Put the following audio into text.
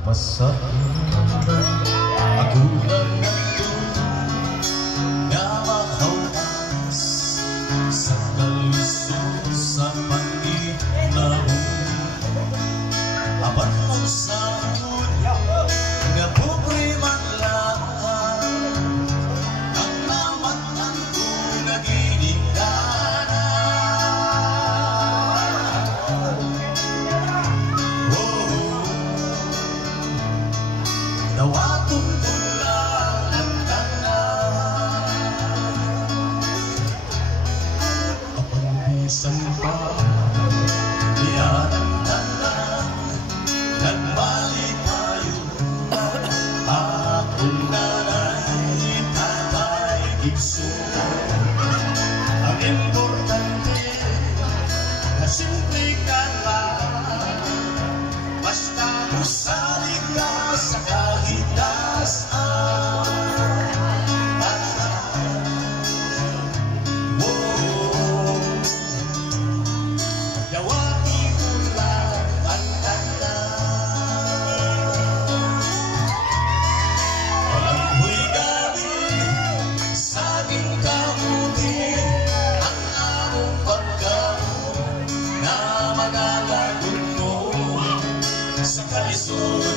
Pasaktan ako lang nandun na makawas sa kalisod sa panginaw. Apat mong sahod nga pobre man lang ang namatan ko naginigdana. Nawatong ko lang ang tanan, kapag bisan pa diyan ang tanan, nagbalipayo akong nanay, tatay, gigso. Ang importante na simple ka lang, basta musali ka sa kahitasan. Yawati ko lang ang tanan, walang huy galing sa aking kamuti ang among pagkaon na magalagon mo sa kalisod